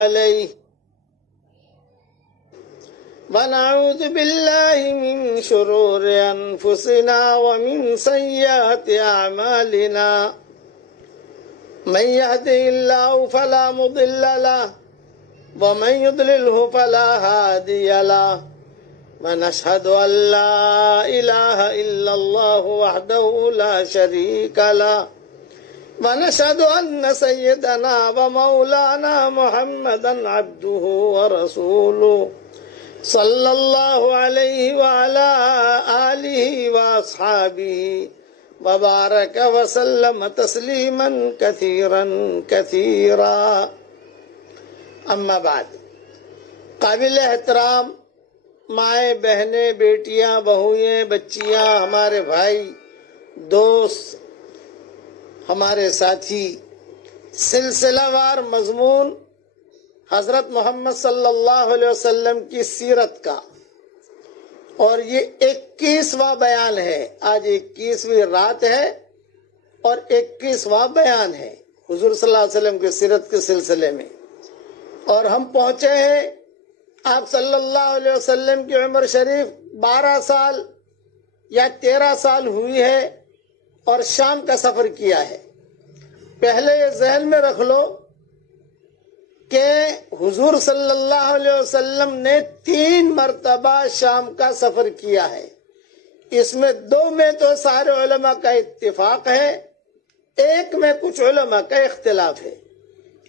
عليه ونعوذ بالله من شرور أنفسنا ومن سيئات أعمالنا من يهده الله فلا مضل له ومن يضلله فلا هادي له ونشهد أن لا إله إلا الله وحده لا شريك له ونشهد أن سيدنا ومولانا محمدا عبده ورسوله صلى الله عليه وعلى آله وأصحابه وبارك وسلم تسليما كثيرا كثيرا اما بعد. قابل احترام مائیں بہنیں بیٹیاں بہوئیں بچیاں ہمارے بھائی دوست ہمارے ساتھی، سلسلہ وار مضمون حضرت محمد صلی اللہ علیہ وسلم کی سیرت کا، اور یہ 21واں بیان ہے. آج 21ویں رات ہے اور 21واں بیان ہے حضور صلی اللہ علیہ وسلم کی سیرت کے سلسلے میں. اور ہم پہنچے ہیں، آپ صلی اللہ علیہ وسلم کی عمر شریف 12 سال یا 13 سال ہوئی ہے اور شام کا سفر کیا ہے. پہلے یہ ذہن میں رکھ لو کہ حضور صلی اللہ علیہ وسلم نے 3 مرتبہ شام کا سفر کیا ہے. اس میں 2 میں تو سارے علماء کا اتفاق ہے، ایک میں کچھ علماء کا اختلاف ہے.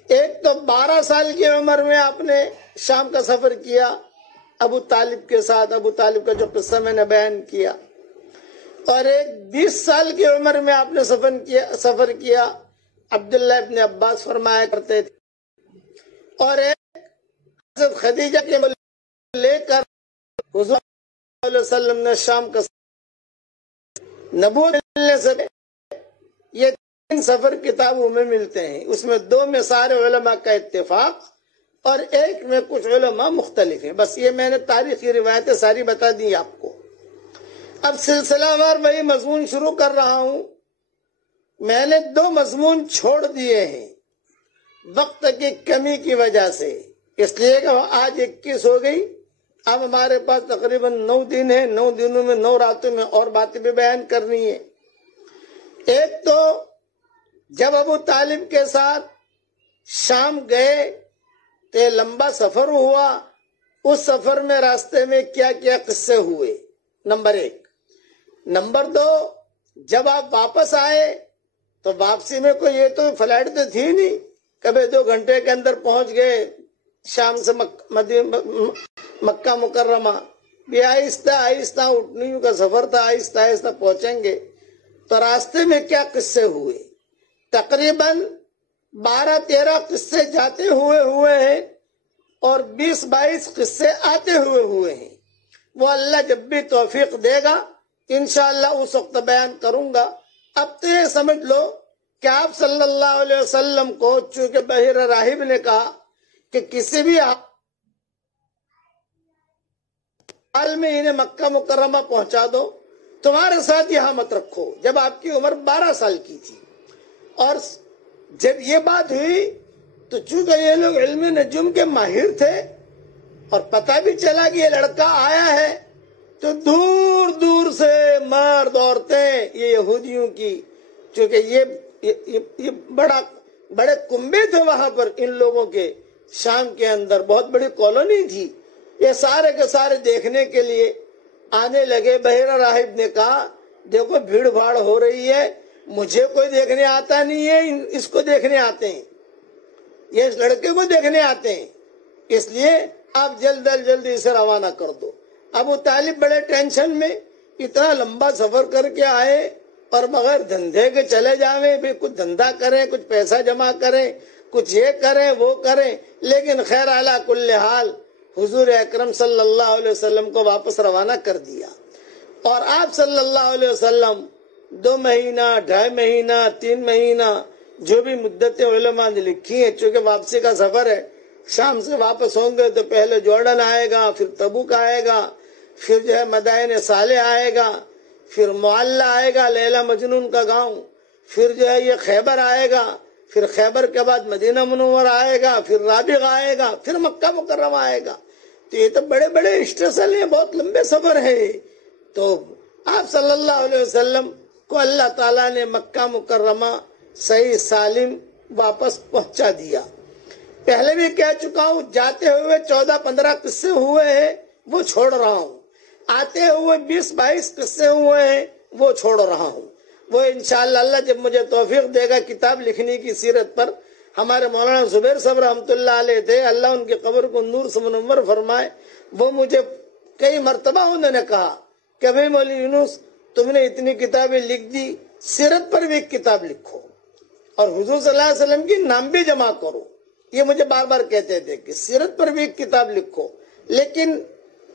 ایک تو 12 سال کی عمر میں آپ نے شام کا سفر کیا ابو طالب کے ساتھ، ابو طالب کا جو قصہ میں نے بیان کیا، اور ایک 20 سال کی عمر میں آپ نے سفر کیا، عبداللہ ابن عباس فرمایا کرتے تھے، اور ایک حضرت خدیجہ کے لے کر حضور صلی اللہ علیہ وسلم نے شام کا نبوت ملنے سے یہ 3 سفر کتابوں میں ملتے ہیں. اس میں 2 میں سارے علماء کا اتفاق اور ایک میں کچھ علماء مختلف ہیں. بس یہ میں نے تاریخی روایتیں ساری بتا دی آپ کو. اب سلسلہ وار وہی مضمون شروع کر رہا ہوں. میں نے 2 مضمون چھوڑ دیے ہیں وقت کی کمی کی وجہ سے، اس لیے کہ آج 21 ہو گئی. اب ہمارے پاس تقریباً 9 دن ہیں، 9 دنوں میں 9 راتوں میں اور باتیں بھی بیان کرنی ہے. ایک تو جب ابو طالب کے ساتھ شام گئے تو لمبا سفر ہوا، اس سفر میں راستے میں کیا کیا قصے ہوئے، نمبر 1. نمبر 2، جب آپ واپس آئے تو واپسی میں کوئی یہ تو فلائٹ تو تھی نہیں، کبھی 2 گھنٹے کے اندر پہنچ گئے شام سے مکہ مکرمہ. بھی آہستہ آہستہ اٹھنیوں کا سفر تھا، آہستہ آہستہ پہنچیں گے. تو راستے میں کیا قصے ہوئے، تقریباً 12-13 قصے جاتے ہوئے ہیں اور 20-22 قصے آتے ہوئے ہیں. وہ اللہ جب بھی توفیق دے گا انشاءاللہ اس وقت بیان کروں گا. اب تو یہ سمجھ لو کہ آپ صلی اللہ علیہ وسلم کو چونکہ بحیر راہب نے کہا کہ کسی بھی حال میں انہیں مکہ مکرمہ پہنچا دو، تمہارے ساتھ یہاں مت رکھو، جب آپ کی عمر 12 سال کی تھی. اور جب یہ بات ہوئی تو چونکہ یہ لوگ علم نجوم کے ماہر تھے اور پتہ بھی چلا کہ یہ لڑکا آیا ہے، تو دور دور سے مرد عورتیں یہ یہودیوں کی، چونکہ یہ بڑے کنبے تھے وہاں پر ان لوگوں کے، شام کے اندر بہت بڑی کالونی تھی، یہ سارے کے سارے دیکھنے کے لیے آنے لگے. بحیرہ راہب نے کہا دیکھو بھیڑ بھاڑ ہو رہی ہے، مجھے کوئی دیکھنے آتا نہیں ہے، اس کو دیکھنے آتے ہیں، یہ اس لڑکے کو دیکھنے آتے ہیں، اس لیے آپ جلدی اسے روانہ کر دو. ابو طالب بڑے ٹینشن میں، اتنا لمبا سفر کر کے آئے اور بغیر دھندے کے چلے جاویں، بھی کچھ دھندا کریں، کچھ پیسہ جمع کریں، کچھ یہ کریں وہ کریں. لیکن خیر اعلیٰ کل حال حضور اکرم صلی اللہ علیہ وسلم کو واپس روانہ کر دیا. اور آپ صلی اللہ علیہ وسلم 2 مہینہ 2.5 مہینہ 3 مہینہ جو بھی مدتیں علماء نے لکھی ہیں، چونکہ واپسی کا سفر ہے، شام سے واپس ہوں گے تو پہلے جورڈن آئے گا، پھر تبوک آئے گا، پھر جو ہے مدائن صالح آئے گا، پھر معلّہ آئے گا، لیلا مجنون کا گاؤں، پھر جو ہے یہ خیبر آئے گا، پھر خیبر کے بعد مدینہ منورہ آئے گا، پھر رابغ آئے گا، پھر مکہ مکرمہ آئے گا. تو یہ تو بڑے بڑے اسٹیشن ہیں، بہت لمبے سفر ہے. تو آپ صلی اللہ علیہ وسلم کو اللہ تعالیٰ نے مکہ مکرمہ صحیح سالم واپس پہنچا دیا. پہلے بھی کہہ چکا ہوں، جاتے ہوئے 14-15 قصے ہوئے ہیں وہ چھوڑ رہا ہوں، آتے ہوئے 20-22 قصے ہوئے ہیں وہ چھوڑ رہا ہوں. وہ انشاءاللہ اللہ جب مجھے توفیق دے گا کتاب لکھنے کی سیرت پر. ہمارے مولانا زبیر صاحب رحمۃ اللہ علیہ تھے، اللہ ان کی قبر کو نور سے منور فرمائے. وہ مجھے کئی مرتبہ انہوں نے کہا کہ بھائی مولوی یونس تم نے اتنی کتابیں لکھ دی، سیرت پر بھی ایک کتاب لکھو اور حضور صلی اللہ علیہ وسلم کی نام بھی جمع کرو. یہ مجھے بار بار کہتے تھے کہ سیرت پر بھی ایک کتاب لکھو. لیکن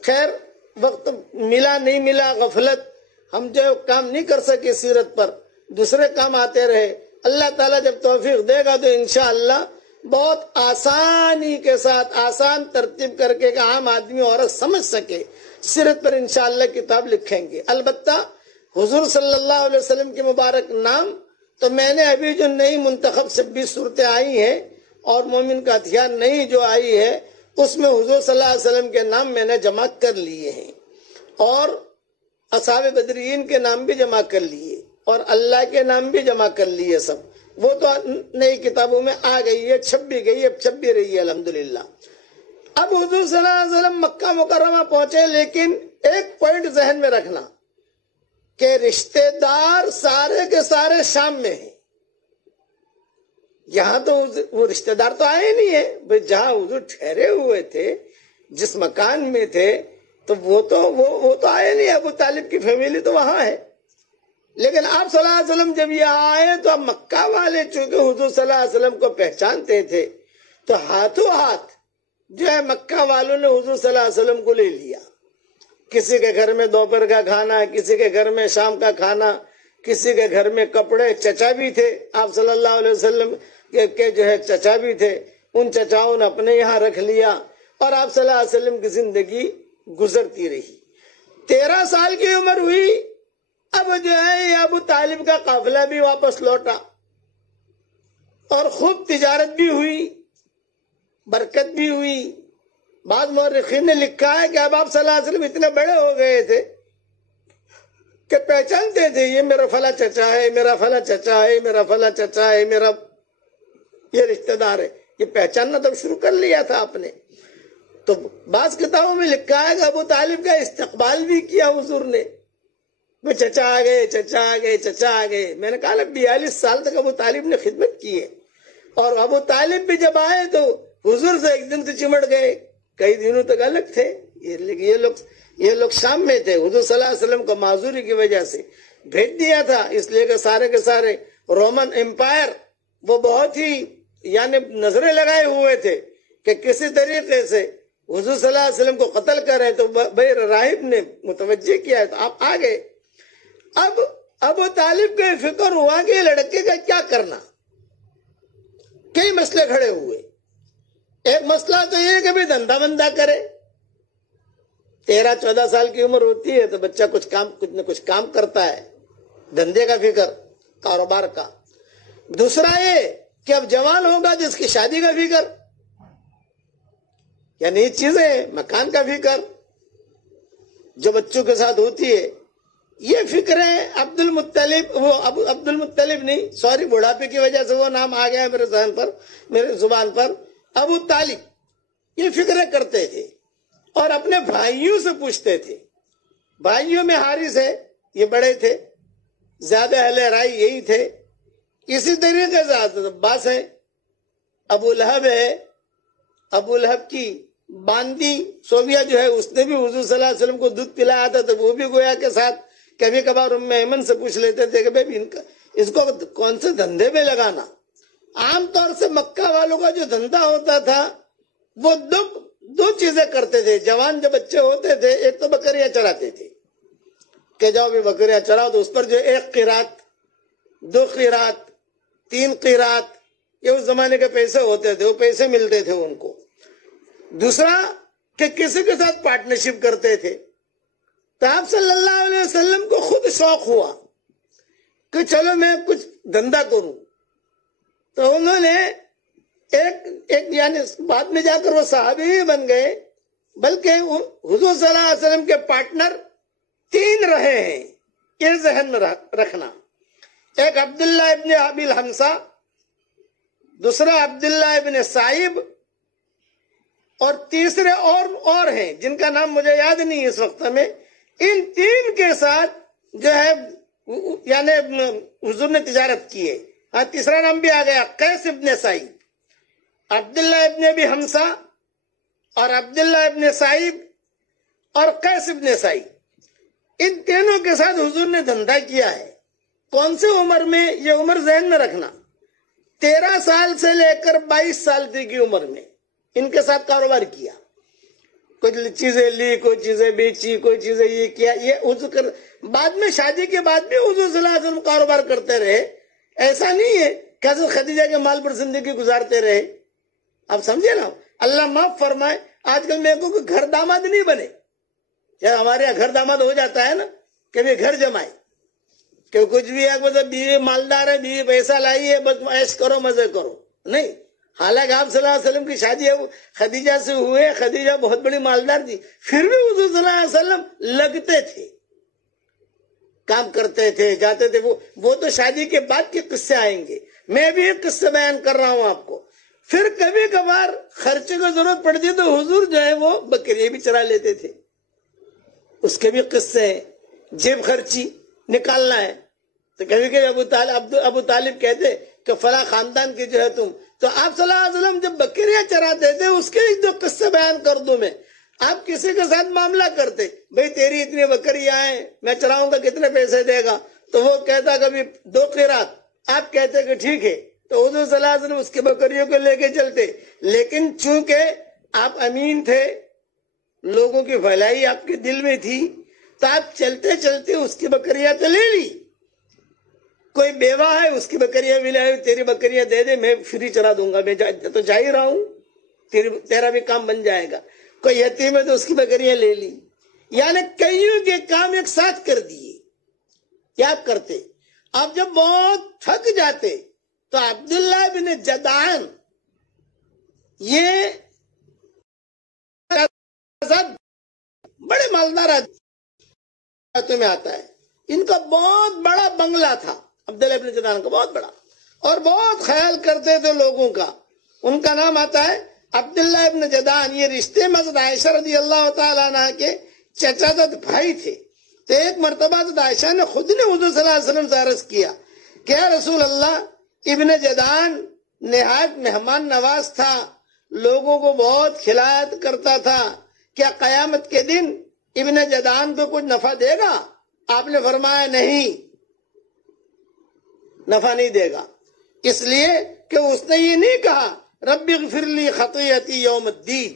خیر وقت ملا نہیں ملا، غفلت، ہم جو کام نہیں کر سکے سیرت پر، دوسرے کام آتے رہے. اللہ تعالیٰ جب توفیق دے گا تو انشاءاللہ بہت آسانی کے ساتھ آسان ترتیب کر کے کہ عام آدمی عورت سمجھ سکے سیرت پر انشاءاللہ کتاب لکھیں گے. البتہ حضور صلی اللہ علیہ وسلم کے مبارک نام تو میں نے ابھی جو نئی منتخب 26 صورتیں آئی ہیں اور مومن کا ہتھیار نئی جو آئی ہے اس میں حضور صلی اللہ علیہ وسلم کے نام میں نے جمع کر لیے ہیں اور اصحاب بدرین کے نام بھی جمع کر لیے اور اللہ کے نام بھی جمع کر لیے. سب وہ تو نئی کتابوں میں آ گئی ہے، چھپ بھی گئی، اب چھپ بھی رہی ہے الحمدللہ. اب حضور صلی اللہ علیہ وسلم مکہ مکرمہ پہنچے، لیکن ایک پوائنٹ ذہن میں رکھنا کہ رشتہ دار سارے کے سارے شام میں ہیں. یہاں تو وہ رشتہ دار تو آئے نہیں ہے، جہاں حضور ٹھہرے ہوئے تھے جس مکان میں تھے تو وہ تو آئے نہیں. ابو طالب کی فیملی تو وہاں ہے. لیکن آپ صلی اللہ علیہ وسلم جب یہاں آئے تو اب مکہ والے چونکہ حضور صلی اللہ علیہ وسلم کو پہچانتے تھے تو ہاتھوں ہاتھ جو ہے مکہ والوں نے حضور صلی اللہ علیہ وسلم کو لے لیا. کسی کے گھر میں دوپہر کا کھانا، کسی کے گھر میں شام کا کھانا، کسی کے گھر میں کپڑے. چچا بھی تھے آپ صلی اللہ علیہ وسلم کے جو ہے چچا بھی تھے، ان چچاؤں نے اپنے یہاں رکھ لیا اور آپ صلی اللہ علیہ وسلم کی زندگی گزرتی رہی. 13 سال کی عمر ہوئی، اب جو ہے یہ ابو طالب کا قافلہ بھی واپس لوٹا اور خوب تجارت بھی ہوئی، برکت بھی ہوئی. بعض مورخین نے لکھا ہے کہ اب آپ صلی اللہ علیہ وسلم اتنے بڑے ہو گئے تھے کہ پہچانتے تھے یہ میرا فلاں چچا ہے، میرا فلاں چچا ہے، میرا فلاں چچا ہے، میرا یہ رشتہ دار ہے. یہ پہچاننا تب شروع کر لیا تھا آپ نے. تو بعض کتابوں میں لکھا ہے کہ ابو طالب کا استقبال بھی کیا حضور نے. وہ چچا آ گئے، چچا آ گئے، چچا آ گئے. میں نے کہا 42 سال تک ابو طالب نے خدمت کی ہے اور ابو طالب بھی جب آئے تو حضور سے ایک دن تو چمٹ گئے، کئی دنوں تک الگ تھے. یہ لوگ شام میں تھے. حضور صلی اللہ علیہ وسلم کو معذوری کی وجہ سے بھیج دیا تھا، اس لیے کہ سارے کے سارے رومن امپائر وہ بہت ہی یعنی نظریں لگائے ہوئے تھے کہ کسی طریقے سے حضور صلی اللہ علیہ وسلم کو قتل کریں. تو بھائی راہب نے متوجہ کیا ہے تو آپ آ گئے. اب ابو طالب کو فکر ہوا کہ لڑکے کا کیا کرنا. کئی مسئلے کھڑے ہوئے. ایک مسئلہ تو یہ کہ بھی دھندا بندہ کرے. 13-14 سال کی عمر ہوتی ہے تو بچہ کچھ نہ کچھ کام کرتا ہے، دھندے کا فکر، کاروبار کا. دوسرا یہ کہ اب جوان ہوگا تو اس کی شادی کا فکر، یعنی یہ چیزیں مکان کا فکر جو بچوں کے ساتھ ہوتی ہے. یہ فکریں عبد المطلب نہیں، سوری بڑھاپے کی وجہ سے وہ نام آ گیا میرے ذہن پر، میرے زبان پر. ابو طالب یہ فکریں کرتے تھے اور اپنے بھائیوں سے پوچھتے تھے. بھائیوں میں حارث ہے، یہ بڑے تھے، زیادہ اہل رائے یہی تھے. اسی طریقے سے حضرت عباس ہے، ابو لہب ہے، ابو لہب کی باندی صوفیہ جو ہے اس نے بھی حضور صلی اللہ علیہ وسلم کو دودھ پلایا تھا تو وہ بھی گویا کے ساتھ کبھی کبھار ام ایمن سے پوچھ لیتے تھے کہ بھائی اس کو کون سے دھندے میں لگانا. عام طور سے مکہ والوں کا جو دھندا ہوتا تھا وہ دو چیزیں کرتے تھے. جوان جو بچے ہوتے تھے ایک تو بکریاں چراتے تھے کہ جاؤ بھی بکریاں چراؤ، تو اس پر جو 1 قیرات 2 قیرات 3 قیرات یہ اس زمانے کے پیسے ہوتے تھے، وہ پیسے ملتے تھے ان کو. دوسرا کہ کسی کے ساتھ پارٹنرشپ کرتے تھے. تو آپ صلی اللہ علیہ وسلم کو خود شوق ہوا کہ چلو میں کچھ دھندا کروں. تو انہوں نے ایک یعنی بعد میں جا کر وہ صحابی بھی بن گئے، بلکہ حضور صلی اللہ علیہ وسلم کے پارٹنر 3 رہے ہیں، یہ ذہن میں رکھنا۔ ایک عبداللہ ابن ابی الحمزہ، دوسرا عبداللہ ابن سائب، اور تیسرے اور ہیں جن کا نام مجھے یاد نہیں اس وقت میں۔ ان 3 کے ساتھ جو ہے یعنی حضور نے تجارت کی ہے۔ ہاں، تیسرا نام بھی آ گیا، قیس ابن سائب، عبداللہ ابن ابی حمزہ اور عبداللہ ابن سائب اور قیس ابن سائب، ان تینوں کے ساتھ حضور نے دھندا کیا ہے۔ کون سے عمر میں؟ یہ عمر ذہن میں رکھنا، 13 سال سے لے کر 22 سال تک کی عمر میں ان کے ساتھ کاروبار کیا، کچھ چیزیں لی، کوئی چیزیں بیچی، کوئی چیزیں یہ کیا، یہ حضور بعد میں شادی کے بعد بھی حضور صلی اللہ علیہ وسلم کاروبار کرتے رہے۔ ایسا نہیں ہے کہ حضرت خدیجہ کے مال پر زندگی گزارتے رہے۔ آپ سمجھے نا، اللہ معاف فرمائے، آج کل میرے کو کوئی گھر داماد نہیں بنے۔ کیا ہمارے یہاں گھر داماد ہو جاتا ہے نا، کبھی گھر جمائے کہ کچھ بھی ہے، مطلب بیوی مالدار ہے، بیوی پیسہ لائی ہے، بس عیش کرو، مزے کرو، نہیں۔ حالانکہ آپ صلی اللہ علیہ وسلم کی شادی خدیجہ سے ہوئے، خدیجہ بہت بڑی مالدار تھی، پھر بھی حضور صلی اللہ علیہ وسلم لگتے تھے، کام کرتے تھے، جاتے تھے۔ وہ تو شادی کے بعد کے قصے آئیں گے، میں بھی ایک قصہ بیان کر رہا ہوں آپ کو۔ پھر کبھی کبھار خرچے کو ضرورت پڑتی تو حضور جو ہے وہ بکریاں بھی چرا لیتے تھے، اس کے بھی قصے ہیں۔ جیب خرچی نکالنا ہے تو کبھی کبھی ابو طالب کہتے کہ فلاں خاندان کی جو ہے تم، تو آپ صلی اللہ علیہ وسلم جب بکریاں چراتے تھے اس کے 1-2 قصے بیان کر دوں میں۔ آپ کسی کے ساتھ معاملہ کرتے، بھئی تیری اتنی بکریاں ہیں، میں چراؤں گا، کتنے پیسے دے گا؟ تو وہ کہتا کبھی 2 قیراط، آپ کہتے کہ ٹھیک ہے، تو حضور صلی اللہ علیہ وسلم اس کی بکریوں کو لے کے چلتے۔ لیکن چونکہ آپ امین تھے، لوگوں کی بھلائی آپ کے دل میں تھی، تو آپ چلتے چلتے اس کی بکریاں تو لے لی۔ کوئی بیوہ ہے، اس کی بکریاں بھی لے، تیری بکریاں دے دے، میں فری چرا دوں گا، میں تو جا ہی رہا ہوں، تیرا بھی کام بن جائے گا۔ کوئی یتیم ہے تو اس کی بکریاں لے لی، یعنی کئیوں کے کام ایک ساتھ کر دیے۔ کیا کرتے؟ آپ جب بہت تھک جاتے تو عبداللہ بن جدعان، یہ بڑے مالدار میں آتا ہے، ان کا بہت بڑا بنگلہ تھا، عبداللہ بن جدعان کا بہت بڑا، اور بہت خیال کرتے تھے لوگوں کا۔ ان کا نام آتا ہے عبداللہ ابن جدعان۔ یہ رشتے میں حضرت عائشہ رضی اللہ تعالیٰ عنہ کے چچا زاد بھائی تھے۔ تو ایک مرتبہ حضرت عائشہ نے خود نے حضور صلی اللہ علیہ وسلم سے عرض کیا کہ یا رسول اللہ، ابن جدعان نہایت مہمان نواز تھا، لوگوں کو بہت کھلایا کرتا تھا، کیا قیامت کے دن ابن جدعان کو کچھ نفع دے گا؟ آپ نے فرمایا نہیں، نفع نہیں دے گا، اس لیے کہ اس نے یہ نہیں کہا رب اغفر لی خطیئتی یوم الدین،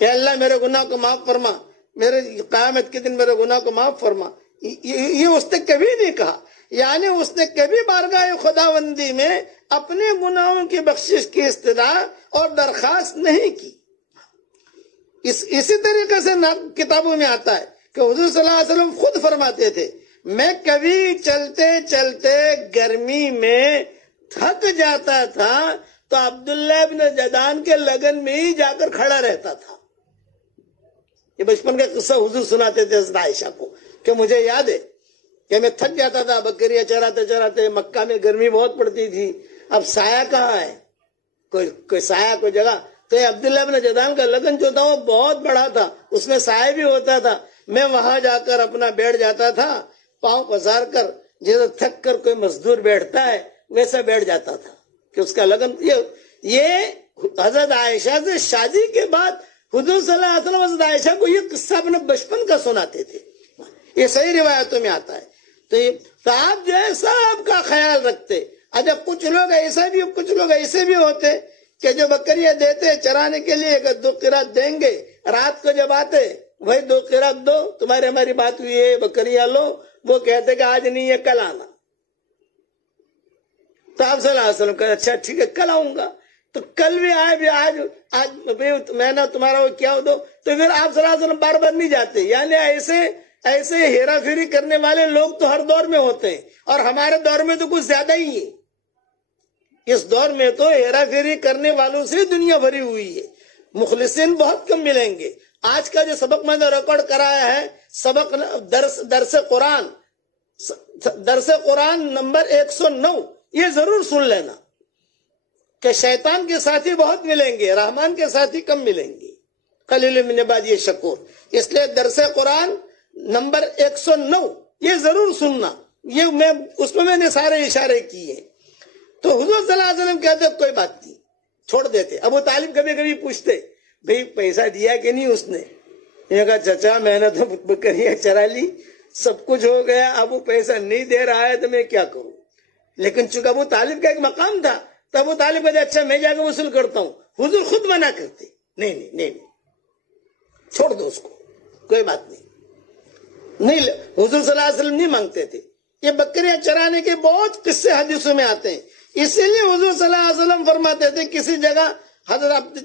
اے اللہ میرے گناہ کو معاف فرما، میرے قیامت کے دن میرے گناہ کو معاف فرما، یہ اس نے کبھی نہیں کہا۔ یعنی اس نے کبھی بارگاہ خداوندی میں اپنے گناہوں کی بخشش کی استدعا اور درخواست نہیں کی۔ اسی طریقے سے کتابوں میں آتا ہے کہ حضور صلی اللہ علیہ وسلم خود فرماتے تھے میں کبھی چلتے چلتے گرمی میں تھک جاتا تھا تو عبداللہ ابن جدعان کے لگن میں ہی جا کر کھڑا رہتا تھا۔ یہ بچپن کا قصہ حضور سناتے تھے حضرت عائشہ کو کہ مجھے یاد ہے کہ میں تھک جاتا تھا بکریاں چراتے چراتے، مکہ میں گرمی بہت پڑتی تھی، اب سایہ کہاں ہے، کوئی سایہ کوئی جگہ، تو یہ عبداللہ ابن جدعان کا لگن جو تھا وہ بہت بڑا تھا، اس میں سایہ بھی ہوتا تھا، میں وہاں جا کر اپنا بیٹھ جاتا تھا، پاؤں پسار کر، جیسے تھک کر کوئی مزدور بیٹھتا ہے ویسا بیٹھ جاتا تھا کہ اس کا لگن۔ یہ حضرت عائشہ سے شادی کے بعد حضور صلی اللہ علیہ وسلم حضرت عائشہ کو یہ قصہ اپنے بچپن کا سناتے تھے، یہ صحیح روایتوں میں آتا ہے۔ تو آپ جو ہے سب کا خیال رکھتے۔ اچھا کچھ لوگ ایسے بھی ہوتے کہ جو بکریاں دیتے چرانے کے لیے کہ 2 قیراط دیں گے، رات کو جب آتے بھائی 2 قیراط دو، تمہاری ہماری بات ہوئی ہے، بکریاں لو، وہ کہتے کہ آج نہیں ہے کل آنا۔ تو آپ صلی اللہ علیہ وسلم کہتے اچھا ٹھیک ہے کل آؤں گا، تو کل بھی آئے بھی آج میں نہ تمہارا وہ کیا ہو دو، تو پھر آپ صلی اللہ علیہ وسلم بار بار نہیں جاتے۔ یعنی ایسے ہیرا پھیری کرنے والے لوگ تو ہر دور میں ہوتے ہیں، اور ہمارے دور میں تو کچھ زیادہ ہی ہے۔ اس دور میں تو ہیرا پھیری کرنے والوں سے دنیا بھری ہوئی ہے، مخلصین بہت کم ملیں گے۔ آج کا جو سبق میں نے ریکارڈ کرایا ہے، سبق درس قرآن نمبر 109، یہ ضرور سن لینا کہ شیطان کے ساتھی بہت ملیں گے، رحمان کے ساتھی کم ملیں گے، قلیل من عبادی شکور۔ اس لیے درس قرآن نمبر 109 یہ ضرور سننا، یہ اس میں نے سارے اشارے کیے۔ تو حضور صلی اللہ علیہ وسلم کہتے کوئی بات نہیں، چھوڑ دیتے۔ ابو طالب کبھی کبھی پوچھتے بھئی پیسہ دیا کہ نہیں اس نے؟ یہ کہا چچا میں نے تو بکریاں چرا لی، سب کچھ ہو گیا، اب وہ پیسہ نہیں دے رہا ہے تو میں کیا کروں؟ لیکن چونکہ ابو طالب کا ایک مقام تھا تو ابو طالب کہتے اچھا میں جا کے وصول کرتا ہوں۔ حضور خود منع کرتے، نہیں چھوڑ دو اس کو، کوئی بات نہیں۔ حضور صلی اللہ علیہ وسلم نہیں مانگتے تھے۔ یہ بکریاں چرانے کے بہت قصے حدیثوں میں آتے ہیں، اسی لیے حضور صلی اللہ علیہ وسلم فرماتے تھے کسی جگہ، حضرت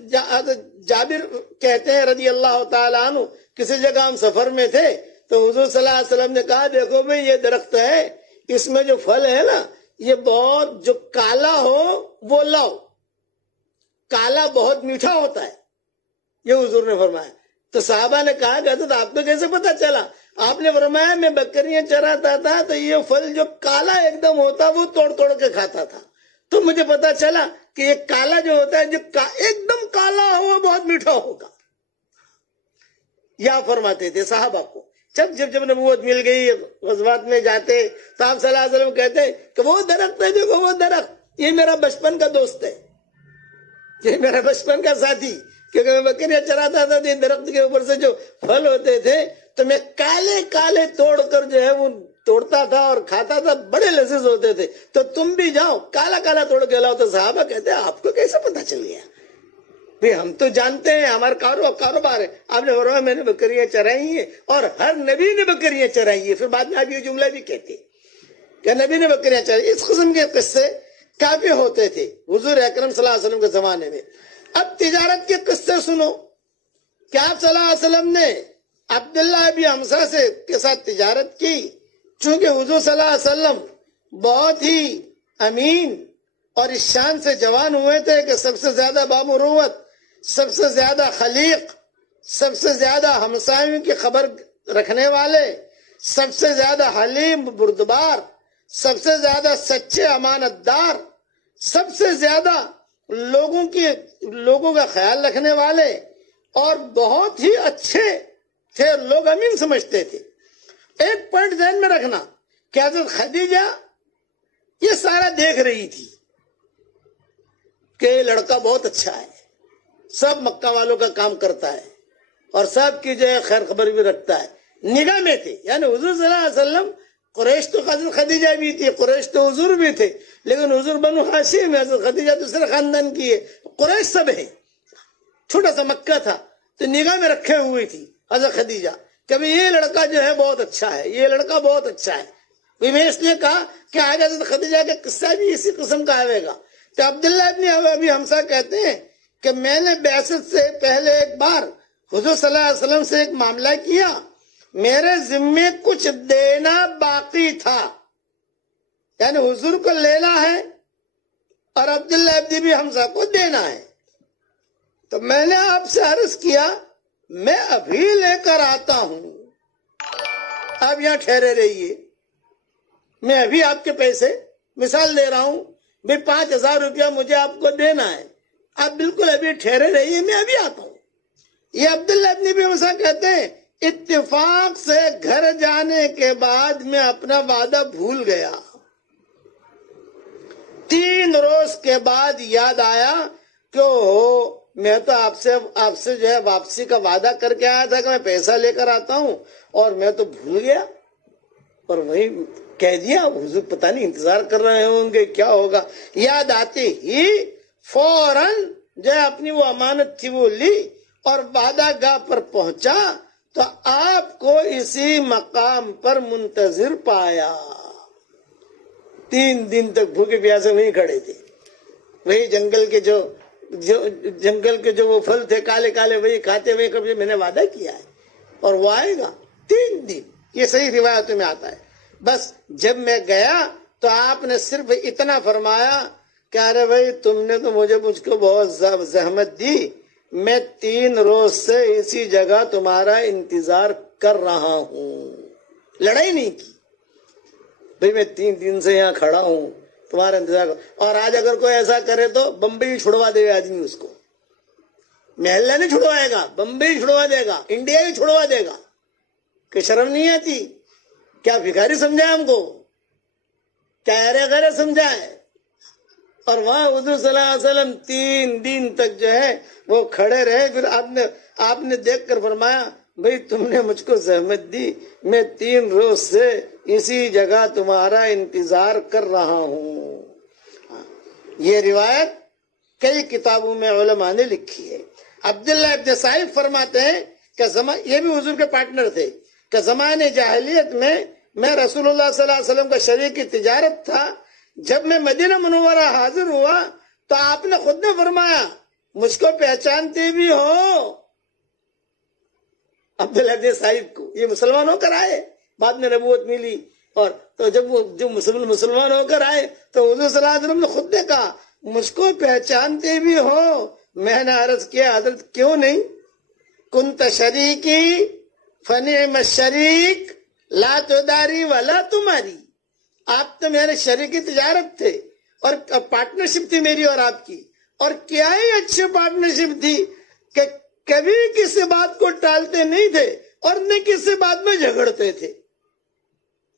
جابر کہتے ہیں رضی اللہ تعالیٰ عنہ، کسی جگہ ہم سفر میں تھے تو حضور صلی اللہ علیہ وسلم نے کہا دیکھو بھئی یہ درخت ہے، اس میں جو پھل ہے نا یہ بہت جو کالا ہو وہ لاؤ، کالا بہت میٹھا ہوتا ہے، یہ حضور نے فرمایا۔ تو صحابہ نے کہا کہ حضرت آپ کو کیسے پتا چلا؟ آپ نے فرمایا میں بکریاں چراتا تھا تو یہ پھل جو کالا ایک دم ہوتا وہ توڑ توڑ کے کھاتا تھا، تو مجھے پتا چلا کہ یہ کالا جو ہوتا ہے جو ایک دم کالا ہو بہت میٹھا ہوگا۔ یا فرماتے تھے صحابہ کو جب نبوت مل گئی، غزوات میں جاتے تو آپ صلی اللہ علیہ وسلم کہتے کہ وہ درخت ہے، دیکھو وہ درخت، یہ میرا بچپن کا دوست ہے، یہ میرا بچپن کا ساتھی، کیونکہ میں بکریاں چراتا تھا تو درخت کے اوپر سے جو پھل ہوتے تھے تو میں کالے کالے توڑ کر جو ہے وہ توڑتا تھا اور کھاتا تھا، بڑے لذیذ ہوتے تھے، تو تم بھی جاؤ کالا کالا توڑ کے لاؤ۔ تو صحابہ کہتے ہیں آپ کو کیسے پتا چل گیا؟ بھی ہم تو جانتے ہیں، ہمارا کاروبار ہے۔ آپ نے فرمایا میں نے بکریاں چرائی ہیں اور ہر نبی نے بکریاں چرائی ہیں۔ پھر بعد میں آپ یہ جملہ بھی کہتے کہ نبی نے بکریاں چرائی۔ اس قسم کے قصے کافی ہوتے تھے حضور اکرم صلی اللہ علیہ وسلم کے زمانے میں۔ اب تجارت کے قصے سنو کہ آپ صلی اللہ علیہ وسلم نے عبداللہ ابن حمزہ کے ساتھ تجارت کی، چونکہ حضور صلی اللہ علیہ وسلم بہت ہی امین اور اس شان سے جوان ہوئے تھے کہ سب سے زیادہ بامروت، سب سے زیادہ خلیق، سب سے زیادہ ہمسایوں کی خبر رکھنے والے، سب سے زیادہ حلیم بردبار، سب سے زیادہ سچے امانت دار، سب سے زیادہ لوگوں کا خیال رکھنے والے اور بہت ہی اچھے تھے، لوگ امین سمجھتے تھے۔ ایک پوائنٹ ذہن میں رکھنا کہ حضرت خدیجہ یہ سارا دیکھ رہی تھی کہ یہ لڑکا بہت اچھا ہے، سب مکہ والوں کا کام کرتا ہے اور سب کی جو ہے خیر خبر بھی رکھتا ہے، نگاہ میں تھے۔ یعنی حضور صلی اللہ علیہ وسلم، قریش تو حضرت خدیجہ بھی تھی، قریش تو حضور بھی تھے، لیکن حضور بنو ہاشم، حضرت خدیجہ دوسرے خاندان کی ہے، قریش سب ہے، چھوٹا سا مکہ تھا تو نگاہ میں رکھے ہوئی تھی حضرت خدیجہ کہ یہ لڑکا جو ہے بہت اچھا ہے، یہ لڑکا بہت اچھا ہے۔ میں اس لیے کہا کہ آگے حضرت خدیجہ کا قصہ بھی اسی قسم کا آئے گا۔ تو عبداللہ ابن ابی حمزہ کہتے ہیں کہ میں نے بعثت سے پہلے ایک بار حضور صلی اللہ علیہ وسلم سے ایک معاملہ کیا، میرے ذمے کچھ دینا باقی تھا، یعنی حضور کو لینا ہے اور عبداللہ ابن ابی حمزہ کو دینا ہے۔ تو میں نے آپ سے عرض کیا میں ابھی لے کر آتا ہوں، آپ یہاں ٹھہرے رہیے، میں ابھی آپ کے پیسے مثال دے رہا ہوں، بھی 5,000 روپیہ مجھے آپ کو دینا ہے، آپ بالکل ابھی ٹھہرے رہیے، میں ابھی آتا ہوں۔ یہ عبداللہ ابن ابی حمزہ کہتے ہیں اتفاق سے گھر جانے کے بعد میں اپنا وعدہ بھول گیا، 3 روز کے بعد یاد آیا کہ میں تو آپ سے جو ہے واپسی کا وعدہ کر کے آیا تھا کہ میں پیسہ لے کر آتا ہوں اور میں تو بھول گیا، اور وہی کہہ دیا۔ حضور پتہ نہیں انتظار کر رہے ہوں گے کیا ہوگا، یاد آتے ہی فوراً جو ہے اپنی وہ امانت تھی وہ لی اور وعدہ گاہ پر پہنچا تو آپ کو اسی مقام پر منتظر پایا۔ 3 دن تک بھوکے پیاسے وہیں کھڑے تھے، وہی جنگل کے جو وہ پھل تھے کالے کالے وہی کھاتے ہوئے، کبھی میں نے وعدہ کیا ہے اور وہ آئے گا 3 دن، یہ صحیح روایتوں میں آتا ہے۔ بس جب میں گیا تو آپ نے صرف اتنا فرمایا کہ ارے بھائی تم نے تو مجھ کو بہت زحمت دی، میں 3 روز سے اسی جگہ تمہارا انتظار کر رہا ہوں، لڑائی نہیں کی بھائی، میں 3 دن سے یہاں کھڑا ہوں تمہارا انتظار کر. اور آج اگر کوئی ایسا کرے تو بمبئی چھڑوا دے آدمی، اس کو محلہ نہیں چھڑوائے گا، بمبئی چھڑوا دے گا، انڈیا ہی چھڑوا دے گا. کہ شرم نہیں آتی؟ کیا بھکاری سمجھا ہے ہم کو؟ کیا ارے غیرے سمجھا ہے؟ اور وہاں حضور صلی اللہ علیہ وسلم 3 دن تک جو ہے وہ کھڑے رہے. پھر آپ نے دیکھ کر فرمایا بھئی تم نے مجھ کو زحمت دی، میں 3 روز سے اسی جگہ تمہارا انتظار کر رہا ہوں. یہ روایت کئی کتابوں میں علماء نے لکھی ہے. عبداللہ ابن صائب فرماتے ہیں کہ یہ بھی حضور کے پارٹنر تھے کہ زمانے جاہلیت میں رسول اللہ صلی اللہ علیہ وسلم کا شریک تجارت تھا. جب میں مدینہ منورہ حاضر ہوا تو آپ نے خود نے فرمایا مجھ کو پہچانتے بھی ہو؟ عبداللہ ابن صائب کو، یہ مسلمان ہو کر آئے، بعد میں نبوت ملی، اور تو جب وہ مسلمان ہو کر آئے تو حضور صلی اللہ علیہ وسلم نے خود نے کہا مجھ کو پہچانتے بھی ہو؟ میں نے عرض کیا حضرت کیوں نہیں، کنت شریکی فنعم الشریک لا تداری ولا تمہاری، آپ تو میرے شریک تجارت تھے اور پارٹنرشپ تھی میری اور آپ کی، اور کیا ہی اچھی پارٹنرشپ تھی کہ کبھی کسی بات کو ٹالتے نہیں تھے اور نہ کسی بات میں جھگڑتے تھے.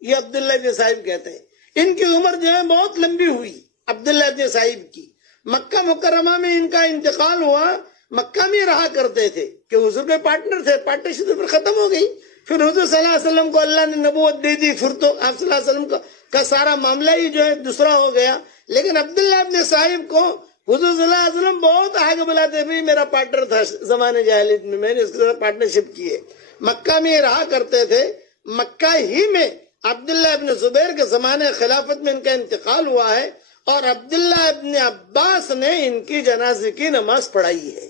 یہ عبداللہ ابن صائب کہتے ہیں. ان کی عمر جو ہے بہت لمبی ہوئی عبداللہ ابن صائب کی. مکہ مکرمہ میں ان کا انتقال ہوا، مکہ میں رہا کرتے تھے کہ حضور کے پارٹنر تھے. پارٹنرشپ پھر ختم ہو گئی، پھر حضور صلی اللہ علیہ وسلم کو اللہ نے نبوت دے دی، پھر تو آپ صلی اللہ علیہ وسلم کا سارا معاملہ ہی جو ہے دوسرا ہو گیا. لیکن عبداللہ ابن صائب کو حضور صلی اللہ علیہ وسلم بہت آگے بلاتے بھی، میرا پارٹنر تھا زمانے جاہلیت میں نے اس کے ساتھ پارٹنرشپ کی ہے. مکہ میں رہا کرتے تھے. مکہ ہی میں عبداللہ ابن زبیر کے زمانے خلافت میں ان کا انتقال ہوا ہے، اور عبداللہ ابن عباس نے ان کی جنازے کی نماز پڑھائی ہے.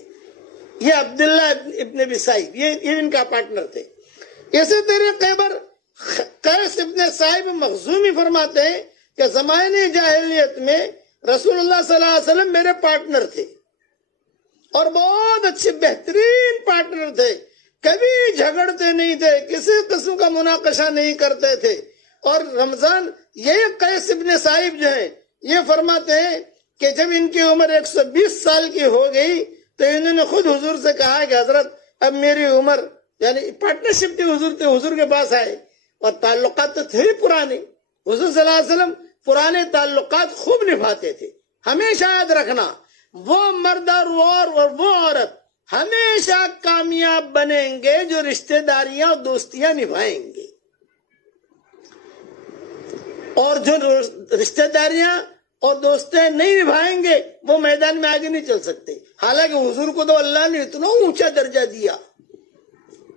یہ عبداللہ ابن ابی صائب یہ ان کا پارٹنر تھے. اسی طریقے پر قیس ابن صائب مخزومی فرماتے ہیں کہ زمانے جاہلیت میں رسول اللہ صلی اللہ علیہ وسلم میرے پارٹنر تھے اور بہت اچھے بہترین پارٹنر تھے. کبھی جھگڑتے نہیں تھے، کسی قسم کا مناقشہ نہیں کرتے تھے. اور رمضان یہ قیس ابن صائب جو ہیں یہ فرماتے ہیں کہ جب ان کی عمر 120 سال کی ہو گئی تو انہوں نے خود حضور سے کہا کہ حضرت اب میری عمر، یعنی پارٹنرشپ تھی، حضور کے پاس آئے اور تعلقات تو تھے پرانے. حضور صلی اللہ علیہ وسلم پرانے تعلقات خوب نبھاتے تھے. ہمیشہ یاد رکھنا وہ مرد اور وہ عورت ہمیشہ کامیاب بنیں گے جو رشتہ داریاں اور دوستیاں نبھائیں گے، اور جو رشتہ داریاں اور دوستیں نہیں نبھائیں گے وہ میدان میں آگے نہیں چل سکتے. حالانکہ حضور کو تو اللہ نے اتنا اونچا درجہ دیا،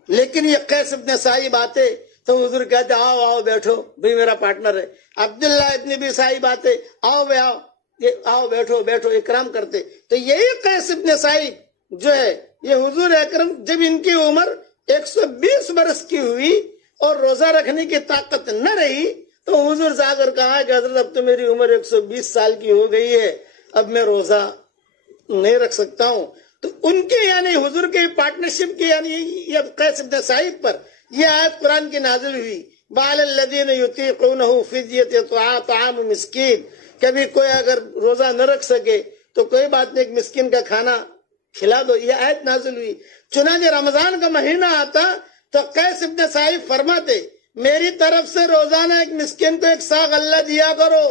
لیکن یہ قیس ابن صائب آتے تو حضور کہتے آؤ آؤ بیٹھو بھئی میرا پارٹنر ہے. عبداللہ ابن ابی صائب آتے آؤ بھئی آؤ بیٹھو بیٹھو اکرام کرتے. تو یہی قیس ابن صائب جو ہے یہ حضور اکرم جب ان کی عمر 120 برس کی ہوئی اور روزہ رکھنے کی طاقت نہ رہی تو حضور سے آ کر کہا کہ حضرت اب تو میری عمر 120 سال کی ہو گئی ہے، اب میں روزہ نہیں رکھ سکتا ہوں. تو ان کے یعنی حضور کے پارٹنرشپ کے یعنی یہ قیس ابن صائب پر یہ آیت قرآن کی نازل ہوئی وَعَلَى الَّذِينَ يُطِيقُونَهُ فِدْيَةٌ طَعَامُ مسکین. کبھی کوئی اگر روزہ نہ رکھ سکے تو کوئی بات نہیں، ایک مسکین کا کھانا کھلا دو. یہ آیت نازل ہوئی. چنانچہ رمضان کا مہینہ آتا تو قیس ابن صائب فرماتے میری طرف سے روزانہ ایک مسکین کو 1 سا غلہ دیا کرو،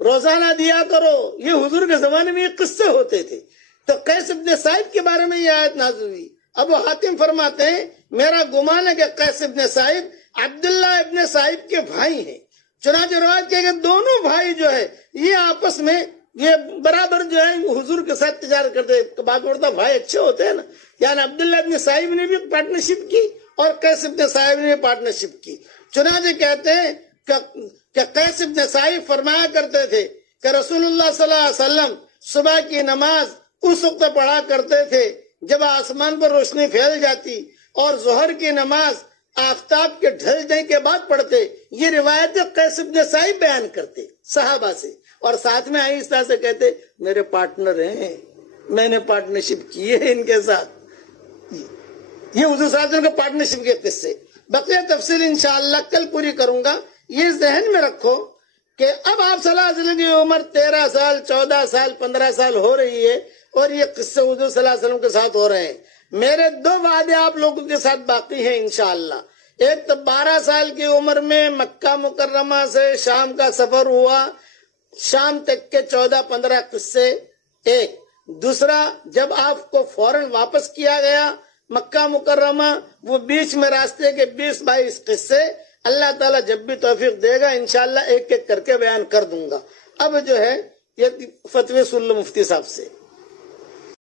روزانہ دیا کرو. یہ حضور کے زمانے میں یہ قصے ہوتے تھے. تو قیس ابن صائب کے بارے میں یہ آیت نازل ہوئی. ابو حاتم فرماتے ہیں میرا گمان ہے کہ قیس ابن صائب عبداللہ ابن صائب کے بھائی ہیں. چنانچہ روایت کہ دونوں بھائی جو ہے یہ آپس میں یہ برابر جو ہے حضور کے ساتھ تجارت کرتے ہیں. بات کرتا بھائی اچھے ہوتے ہیں نا. یعنی عبداللہ ابن صائب نے بھی پارٹنرشپ کی اور قیس ابن صائب نے بھی پارٹنرشپ کی. چنانچہ کہتے ہیں کہ قیس ابن صائب فرمایا کرتے تھے کہ رسول اللہ صلی اللہ علیہ وسلم صبح کی نماز اس وقت پڑھا کرتے تھے جب آسمان پر روشنی پھیل جاتی، اور ظہر کی نماز آفتاب کے ڈھل جانے کے بعد پڑھتے. یہ روایت قیس ابن صائب بیان کرتے صحابہ سے. اور ساتھ میں آہستہ سے کہتے میرے پارٹنر ہیں، میں نے پارٹنرشپ کی ہے ان کے ساتھ. یہ حضور صلی اللہ علیہ وسلم کے پارٹنرشپ کے قصے، بقیہ تفصیل انشاءاللہ کل پوری کروں گا. یہ ذہن میں رکھو کہ اب آپ صلی اللہ علیہ وسلم کی عمر 13 سال 14 سال 15 سال ہو رہی ہے اور یہ قصے حضور صلی اللہ علیہ وسلم کے ساتھ ہو رہے ہیں. میرے 2 وعدے آپ لوگوں کے ساتھ باقی ہیں انشاءاللہ. ایک تو 12 سال کی عمر میں مکہ مکرمہ سے شام کا سفر ہوا، شام تک کے 14-15 قصے ایک. دوسرا جب آپ کو فوراً واپس کیا گیا مکہ مکرمہ، وہ بیچ میں راستے کے 20-22 قصے اللہ تعالیٰ جب بھی توفیق دے گا انشاءاللہ ایک ایک کر کے بیان کر دوں گا. اب جو ہے یہ فتوی سن لو مفتی صاحب سے.